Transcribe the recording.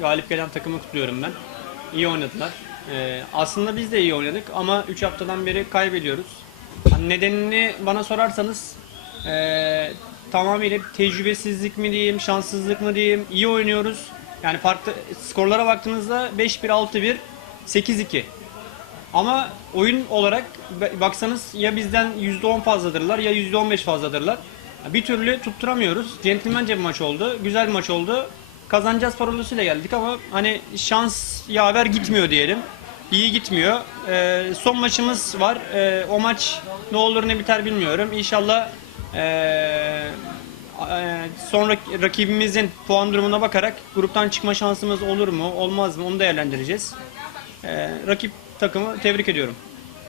galip gelen takımı kutluyorum ben. İyi oynadılar. Ee, aslında biz de iyi oynadık ama 3 haftadan beri kaybediyoruz. Nedenini bana sorarsanız ee, tamamıyla tecrübesizlik mi diyeyim, şanssızlık mı diyeyim, iyi oynuyoruz. Yani farklı skorlara baktığınızda 5-1, 6-1, 8-2. Ama oyun olarak baksanız ya bizden %10 fazladırlar ya %15 fazladırlar. Bir türlü tutturamıyoruz. Centilmence bir maç oldu. Güzel bir maç oldu. Kazanacağız parolasıyla geldik ama hani şans yaver gitmiyor diyelim. İyi gitmiyor. Ee, son maçımız var. Ee, o maç ne olur ne biter bilmiyorum. İnşallah ee, ee, sonra rakibimizin puan durumuna bakarak gruptan çıkma şansımız olur mu olmaz mı onu değerlendireceğiz. Ee, rakip takımı tebrik ediyorum.